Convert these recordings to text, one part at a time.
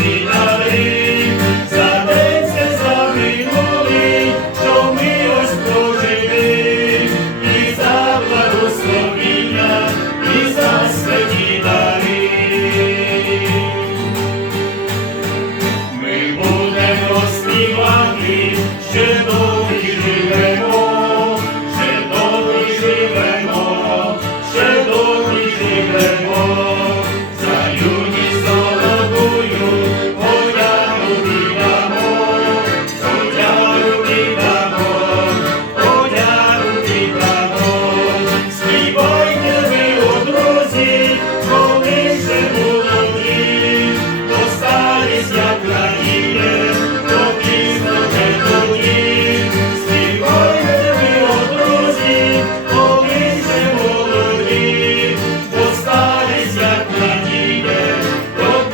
You.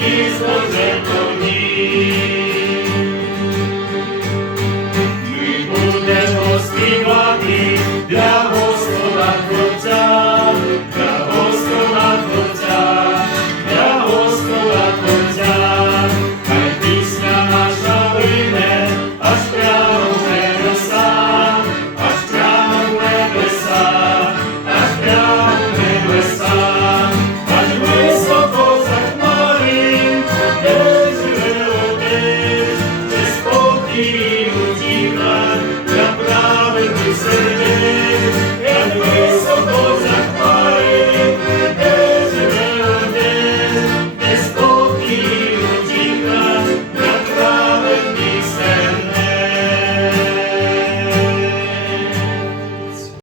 Jesus.